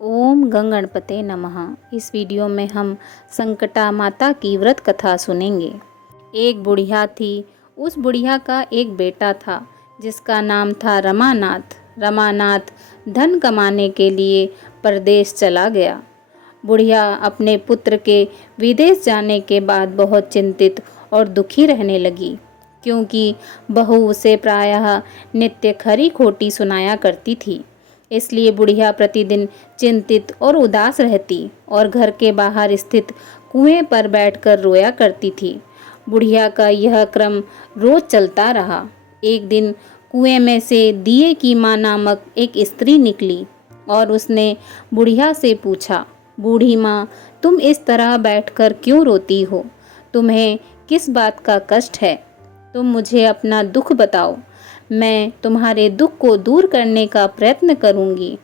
ओम गंगणपते नमः। इस वीडियो में हम संकटा माता की व्रत कथा सुनेंगे। एक बुढ़िया थी। उस बुढ़िया का एक बेटा था जिसका नाम था रमानाथ। रमानाथ धन कमाने के लिए परदेश चला गया। बुढ़िया अपने पुत्र के विदेश जाने के बाद बहुत चिंतित और दुखी रहने लगी, क्योंकि बहू उसे प्रायः नित्य खरी खोटी सुनाया करती थी। इसलिए बुढ़िया प्रतिदिन चिंतित और उदास रहती और घर के बाहर स्थित कुएं पर बैठकर रोया करती थी। बुढ़िया का यह क्रम रोज चलता रहा। एक दिन कुएं में से दिए की माँ नामक एक स्त्री निकली और उसने बुढ़िया से पूछा, बूढ़ी माँ, तुम इस तरह बैठकर क्यों रोती हो? तुम्हें किस बात का कष्ट है? तुम मुझे अपना दुख बताओ, मैं तुम्हारे दुख को दूर करने का प्रयत्न करूंगी।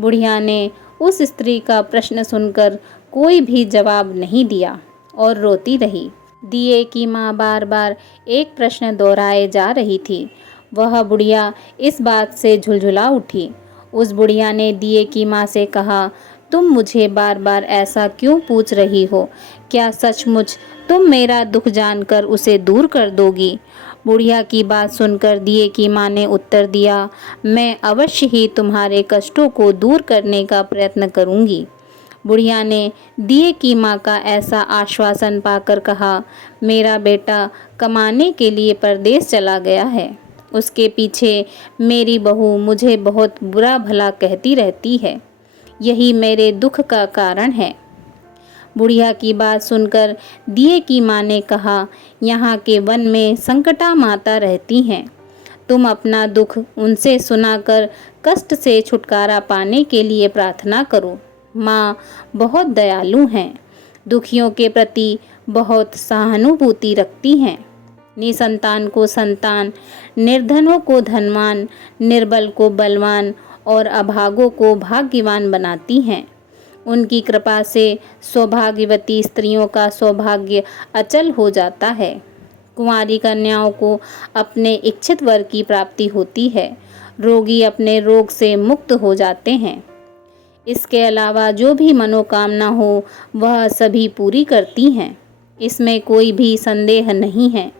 बुढ़िया ने उस स्त्री का प्रश्न सुनकर कोई भी जवाब नहीं दिया और रोती रही। दिए की माँ बार बार एक प्रश्न दोहराए जा रही थी। वह बुढ़िया इस बात से झुलझुला उठी। उस बुढ़िया ने दिए की माँ से कहा, तुम मुझे बार बार ऐसा क्यों पूछ रही हो? क्या सचमुच तुम मेरा दुख जानकर उसे दूर कर दोगी? बुढ़िया की बात सुनकर दिए की माँ ने उत्तर दिया, मैं अवश्य ही तुम्हारे कष्टों को दूर करने का प्रयत्न करूंगी। बुढ़िया ने दिए की माँ का ऐसा आश्वासन पाकर कहा, मेरा बेटा कमाने के लिए परदेश चला गया है। उसके पीछे मेरी बहू मुझे बहुत बुरा भला कहती रहती है। यही मेरे दुख का कारण है। बुढ़िया की बात सुनकर दिए की माँ ने कहा, यहाँ के वन में संकटा माता रहती हैं। तुम अपना दुख उनसे सुनाकर कष्ट से छुटकारा पाने के लिए प्रार्थना करो। माँ बहुत दयालु हैं, दुखियों के प्रति बहुत सहानुभूति रखती हैं। निसंतान को संतान, निर्धनों को धनवान, निर्बल को बलवान और अभागों को भाग्यवान बनाती हैं। उनकी कृपा से सौभाग्यवती स्त्रियों का सौभाग्य अचल हो जाता है। कुंवारी कन्याओं को अपने इच्छित वर की प्राप्ति होती है। रोगी अपने रोग से मुक्त हो जाते हैं। इसके अलावा जो भी मनोकामना हो वह सभी पूरी करती हैं। इसमें कोई भी संदेह नहीं है।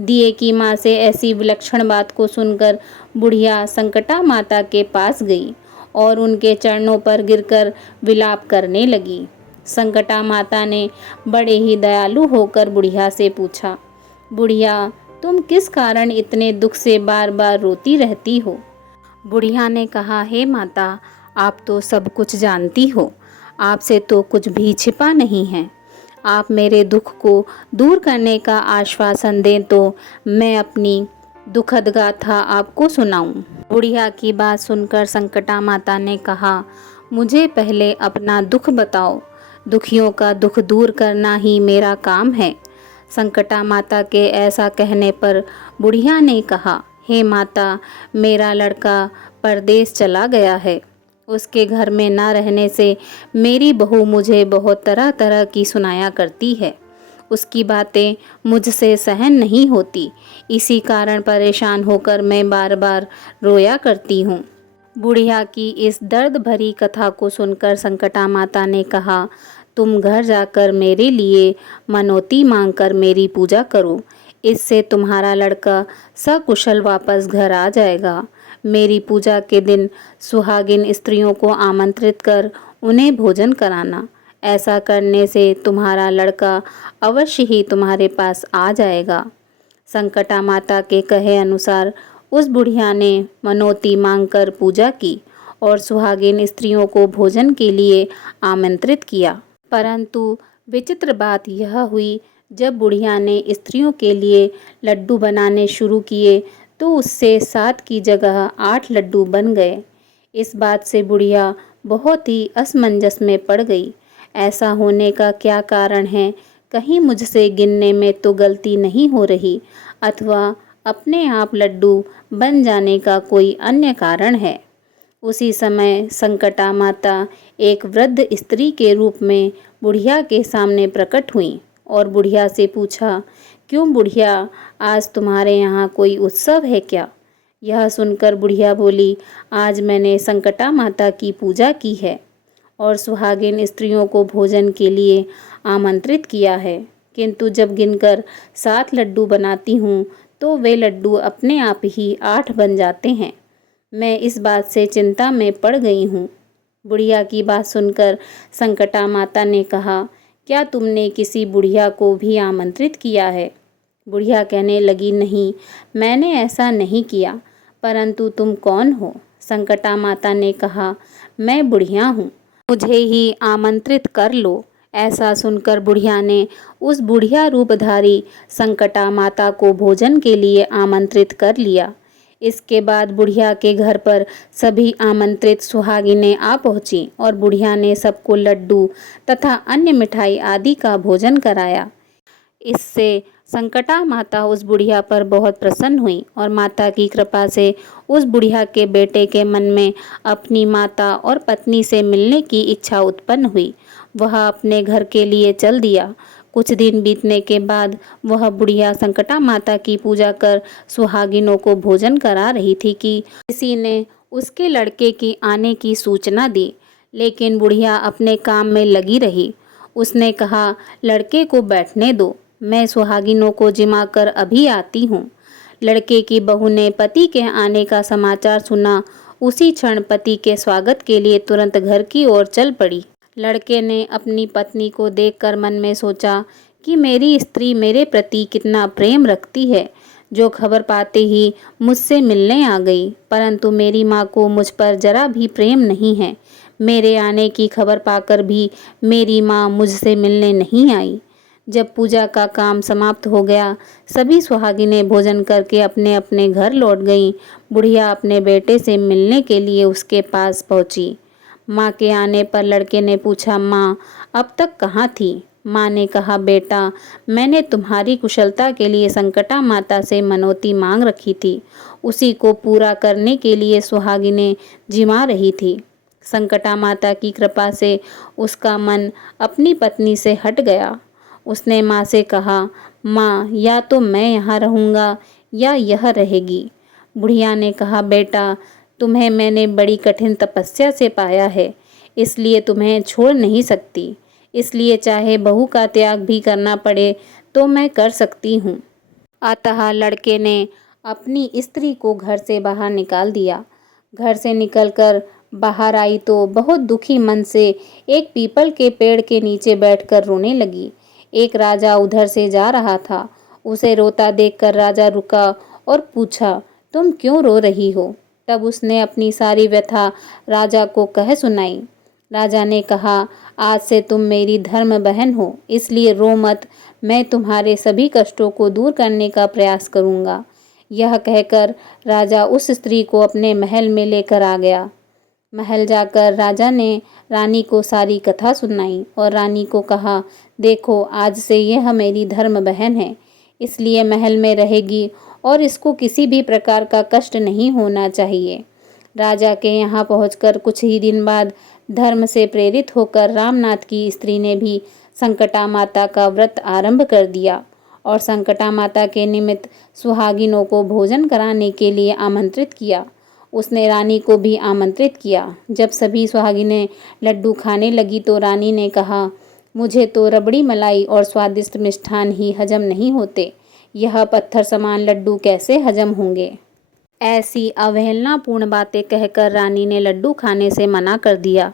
दिए की माँ से ऐसी विलक्षण बात को सुनकर बुढ़िया संकटा माता के पास गई और उनके चरणों पर गिरकर विलाप करने लगी। संकटा माता ने बड़े ही दयालु होकर बुढ़िया से पूछा, बुढ़िया, तुम किस कारण इतने दुख से बार बार रोती रहती हो? बुढ़िया ने कहा, हे माता, आप तो सब कुछ जानती हो। आपसे तो कुछ भी छिपा नहीं है। आप मेरे दुख को दूर करने का आश्वासन दें तो मैं अपनी दुखद गाथा आपको सुनाऊं। बुढ़िया की बात सुनकर संकटा माता ने कहा, मुझे पहले अपना दुख बताओ। दुखियों का दुख दूर करना ही मेरा काम है। संकटा माता के ऐसा कहने पर बुढ़िया ने कहा, हे माता, मेरा लड़का परदेश चला गया है। उसके घर में न रहने से मेरी बहू मुझे बहुत तरह तरह की सुनाया करती है। उसकी बातें मुझसे सहन नहीं होती। इसी कारण परेशान होकर मैं बार बार रोया करती हूँ। बुढ़िया की इस दर्द भरी कथा को सुनकर संकटा माता ने कहा, तुम घर जाकर मेरे लिए मनौती मांगकर मेरी पूजा करो। इससे तुम्हारा लड़का सकुशल वापस घर आ जाएगा। मेरी पूजा के दिन सुहागिन स्त्रियों को आमंत्रित कर उन्हें भोजन कराना। ऐसा करने से तुम्हारा लड़का अवश्य ही तुम्हारे पास आ जाएगा। संकटा माता के कहे अनुसार उस बुढ़िया ने मनौती मांगकर पूजा की और सुहागिन स्त्रियों को भोजन के लिए आमंत्रित किया। परंतु विचित्र बात यह हुई, जब बुढ़िया ने स्त्रियों के लिए लड्डू बनाने शुरू किए तो उससे 7 की जगह 8 लड्डू बन गए। इस बात से बुढ़िया बहुत ही असमंजस में पड़ गई। ऐसा होने का क्या कारण है? कहीं मुझसे गिनने में तो गलती नहीं हो रही, अथवा अपने आप लड्डू बन जाने का कोई अन्य कारण है। उसी समय संकटा माता एक वृद्ध स्त्री के रूप में बुढ़िया के सामने प्रकट हुई और बुढ़िया से पूछा, क्यों बुढ़िया, आज तुम्हारे यहाँ कोई उत्सव है क्या? यह सुनकर बुढ़िया बोली, आज मैंने संकटा माता की पूजा की है और सुहागिन स्त्रियों को भोजन के लिए आमंत्रित किया है, किंतु जब गिनकर 7 लड्डू बनाती हूँ तो वे लड्डू अपने आप ही 8 बन जाते हैं। मैं इस बात से चिंता में पड़ गई हूँ। बुढ़िया की बात सुनकर संकटा माता ने कहा, क्या तुमने किसी बुढ़िया को भी आमंत्रित किया है? बुढ़िया कहने लगी, नहीं, मैंने ऐसा नहीं किया। परंतु तुम कौन हो? संकटा माता ने कहा, मैं बुढ़िया हूँ, मुझे ही आमंत्रित कर लो। ऐसा सुनकर बुढ़िया ने उस बुढ़िया रूपधारी संकटा माता को भोजन के लिए आमंत्रित कर लिया। इसके बाद बुढ़िया के घर पर सभी आमंत्रित सुहागिनें आ पहुंची और बुढ़िया ने सबको लड्डू तथा अन्य मिठाई आदि का भोजन कराया। इससे संकटा माता उस बुढ़िया पर बहुत प्रसन्न हुई और माता की कृपा से उस बुढ़िया के बेटे के मन में अपनी माता और पत्नी से मिलने की इच्छा उत्पन्न हुई। वह अपने घर के लिए चल दिया। कुछ दिन बीतने के बाद वह बुढ़िया संकटा माता की पूजा कर सुहागिनों को भोजन करा रही थी कि किसी ने उसके लड़के की आने की सूचना दी, लेकिन बुढ़िया अपने काम में लगी रही। उसने कहा, लड़के को बैठने दो, मैं सुहागिनों को जिमा कर अभी आती हूँ। लड़के की बहू ने पति के आने का समाचार सुना। उसी क्षण पति के स्वागत के लिए तुरंत घर की ओर चल पड़ी। लड़के ने अपनी पत्नी को देखकर मन में सोचा कि मेरी स्त्री मेरे प्रति कितना प्रेम रखती है, जो खबर पाते ही मुझसे मिलने आ गई। परंतु मेरी माँ को मुझ पर जरा भी प्रेम नहीं है। मेरे आने की खबर पाकर भी मेरी माँ मुझसे मिलने नहीं आई। जब पूजा का काम समाप्त हो गया, सभी सुहागिनें भोजन करके अपने अपने घर लौट गईं। बुढ़िया अपने बेटे से मिलने के लिए उसके पास पहुंची। माँ के आने पर लड़के ने पूछा, माँ अब तक कहाँ थी? माँ ने कहा, बेटा, मैंने तुम्हारी कुशलता के लिए संकटा माता से मनौती मांग रखी थी। उसी को पूरा करने के लिए सुहागिनें जिमा रही थी। संकटा माता की कृपा से उसका मन अपनी पत्नी से हट गया। उसने माँ से कहा, माँ, या तो मैं यहाँ रहूँगा या यह रहेगी। बुढ़िया ने कहा, बेटा, तुम्हें मैंने बड़ी कठिन तपस्या से पाया है, इसलिए तुम्हें छोड़ नहीं सकती। इसलिए चाहे बहू का त्याग भी करना पड़े तो मैं कर सकती हूँ। अतः लड़के ने अपनी स्त्री को घर से बाहर निकाल दिया। घर से निकलकर बाहर आई तो बहुत दुखी मन से एक पीपल के पेड़ के नीचे बैठकर रोने लगी। एक राजा उधर से जा रहा था। उसे रोता देखकर राजा रुका और पूछा, तुम क्यों रो रही हो? तब उसने अपनी सारी व्यथा राजा को कह सुनाई। राजा ने कहा, आज से तुम मेरी धर्म बहन हो, इसलिए रो मत। मैं तुम्हारे सभी कष्टों को दूर करने का प्रयास करूँगा। यह कहकर राजा उस स्त्री को अपने महल में लेकर आ गया। महल जाकर राजा ने रानी को सारी कथा सुनाई और रानी को कहा, देखो, आज से यह मेरी धर्म बहन है, इसलिए महल में रहेगी और इसको किसी भी प्रकार का कष्ट नहीं होना चाहिए। राजा के यहाँ पहुंचकर कुछ ही दिन बाद धर्म से प्रेरित होकर रामनाथ की स्त्री ने भी संकटा माता का व्रत आरंभ कर दिया और संकटा माता के निमित्त सुहागिनों को भोजन कराने के लिए आमंत्रित किया। उसने रानी को भी आमंत्रित किया। जब सभी सुहागिनें लड्डू खाने लगी तो रानी ने कहा, मुझे तो रबड़ी मलाई और स्वादिष्ट मिष्ठान ही हजम नहीं होते, यह पत्थर समान लड्डू कैसे हजम होंगे? ऐसी अवहेलनापूर्ण बातें कहकर रानी ने लड्डू खाने से मना कर दिया।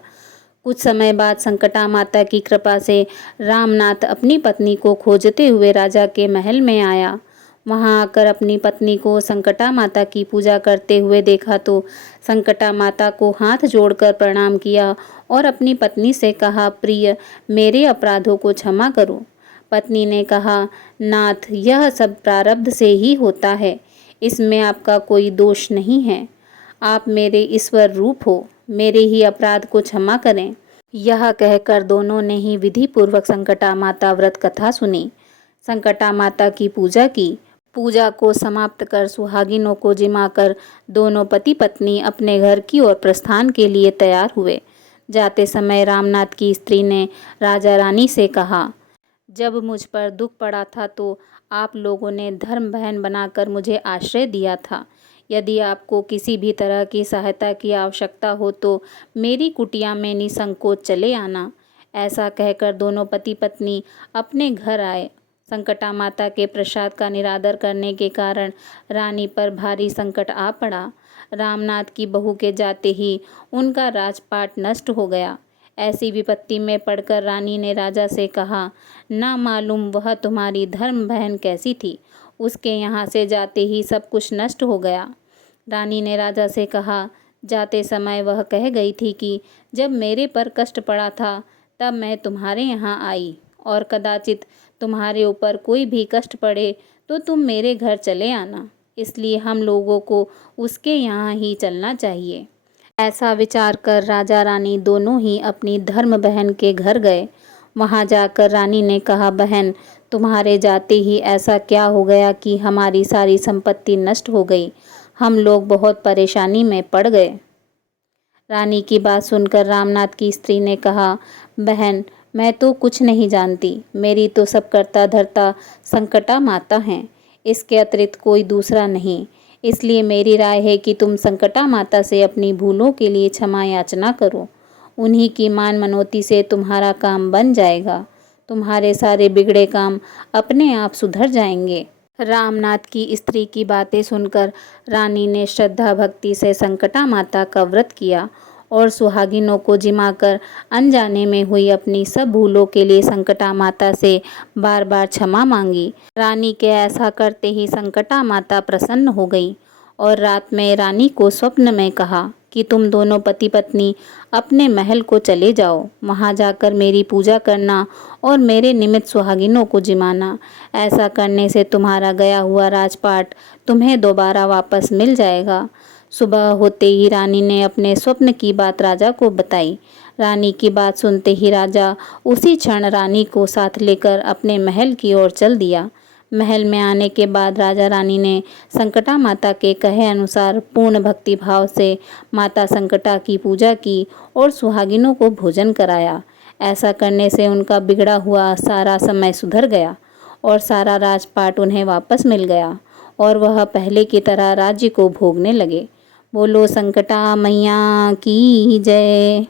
कुछ समय बाद संकटा माता की कृपा से रामनाथ अपनी पत्नी को खोजते हुए राजा के महल में आया। वहां आकर अपनी पत्नी को संकटा माता की पूजा करते हुए देखा तो संकटा माता को हाथ जोड़कर प्रणाम किया और अपनी पत्नी से कहा, प्रिय, मेरे अपराधों को क्षमा करो। पत्नी ने कहा, नाथ, यह सब प्रारब्ध से ही होता है, इसमें आपका कोई दोष नहीं है। आप मेरे ईश्वर रूप हो, मेरे ही अपराध को क्षमा करें। यह कहकर दोनों ने ही विधि पूर्वक संकटा माता व्रत कथा सुनी, संकटा माता की पूजा की। पूजा को समाप्त कर सुहागिनों को जिमाकर दोनों पति पत्नी अपने घर की ओर प्रस्थान के लिए तैयार हुए। जाते समय रामनाथ की स्त्री ने राजा रानी से कहा, जब मुझ पर दुख पड़ा था तो आप लोगों ने धर्म बहन बनाकर मुझे आश्रय दिया था। यदि आपको किसी भी तरह की सहायता की आवश्यकता हो तो मेरी कुटिया में निसंकोच चले आना। ऐसा कहकर दोनों पति पत्नी अपने घर आए। संकटा माता के प्रसाद का निरादर करने के कारण रानी पर भारी संकट आ पड़ा। रामनाथ की बहू के जाते ही उनका राजपाट नष्ट हो गया। ऐसी विपत्ति में पड़कर रानी ने राजा से कहा, ना मालूम वह तुम्हारी धर्म बहन कैसी थी, उसके यहाँ से जाते ही सब कुछ नष्ट हो गया। रानी ने राजा से कहा, जाते समय वह कह गई थी कि जब मेरे पर कष्ट पड़ा था तब मैं तुम्हारे यहाँ आई, और कदाचित तुम्हारे ऊपर कोई भी कष्ट पड़े तो तुम मेरे घर चले आना, इसलिए हम लोगों को उसके यहाँ ही चलना चाहिए। ऐसा विचार कर राजा रानी दोनों ही अपनी धर्म बहन के घर गए। वहां जाकर रानी ने कहा, बहन, तुम्हारे जाते ही ऐसा क्या हो गया कि हमारी सारी संपत्ति नष्ट हो गई। हम लोग बहुत परेशानी में पड़ गए। रानी की बात सुनकर रामनाथ की स्त्री ने कहा, बहन, मैं तो कुछ नहीं जानती। मेरी तो सब करता धरता संकटा माता हैं, इसके अतिरिक्त कोई दूसरा नहीं। इसलिए मेरी राय है कि तुम संकटा माता से अपनी भूलों के लिए क्षमा याचना करो। उन्हीं की मान मनौती से तुम्हारा काम बन जाएगा। तुम्हारे सारे बिगड़े काम अपने आप सुधर जाएंगे। रामनाथ की स्त्री की बातें सुनकर रानी ने श्रद्धा भक्ति से संकटा माता का व्रत किया और सुहागिनों को जिमाकर अनजाने में हुई अपनी सब भूलों के लिए संकटा माता से बार बार क्षमा मांगी। रानी के ऐसा करते ही संकटा माता प्रसन्न हो गई और रात में रानी को स्वप्न में कहा कि तुम दोनों पति पत्नी अपने महल को चले जाओ, वहां जाकर मेरी पूजा करना और मेरे निमित्त सुहागिनों को जिमाना। ऐसा करने से तुम्हारा गया हुआ राजपाट तुम्हें दोबारा वापस मिल जाएगा। सुबह होते ही रानी ने अपने स्वप्न की बात राजा को बताई। रानी की बात सुनते ही राजा उसी क्षण रानी को साथ लेकर अपने महल की ओर चल दिया। महल में आने के बाद राजा रानी ने संकटा माता के कहे अनुसार पूर्ण भक्ति भाव से माता संकटा की पूजा की और सुहागिनों को भोजन कराया। ऐसा करने से उनका बिगड़ा हुआ सारा समय सुधर गया और सारा राजपाट उन्हें वापस मिल गया और वह पहले की तरह राज्य को भोगने लगे। बोलो संकटा मैया की जय।